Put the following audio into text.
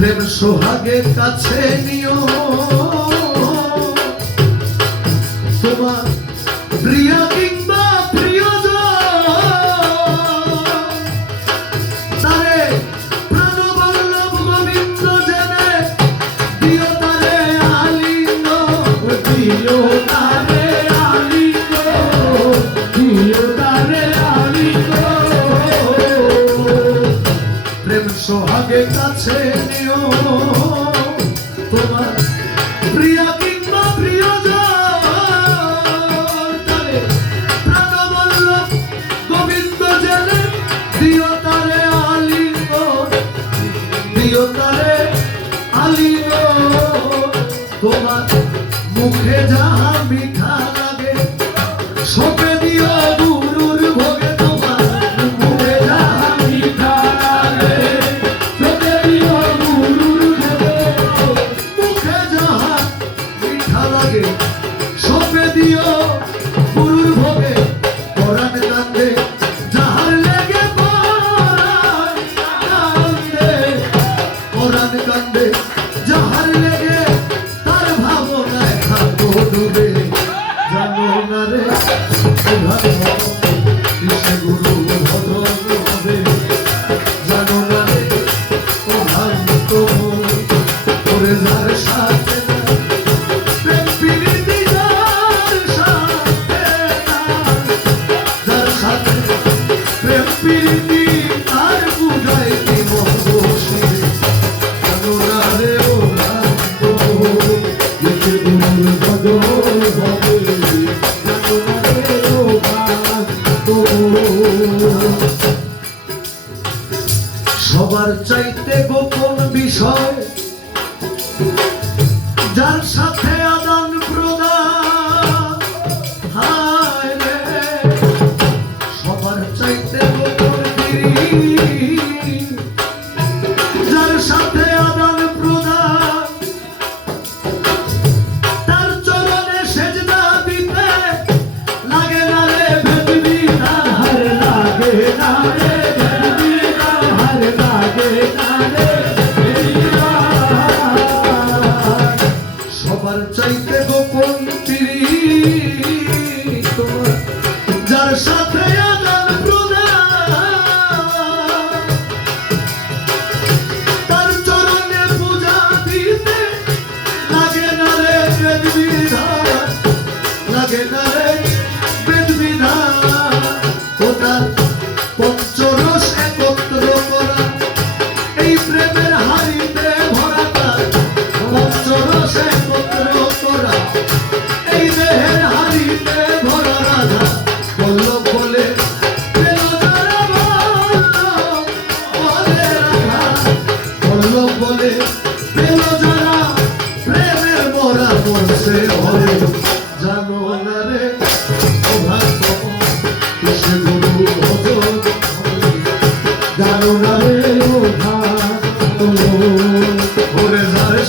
প্রেম সোহাগের কাছে নিও। তোমার প্রিয় আমাকে কাছে নিও। তোমার প্রিয়া কিংবা প্রিয় গোবিন্দ জেলে দিও তারে আলিঙ্গ দিও তারে তোমার মুখে যাহা লাগে সপে দিও গুরুর ভোগে পরাণ কান্দে যাহার লেগে সবার চাইতে গোপন বিষয় যার সাথে আবার চাইতে গোপন তীর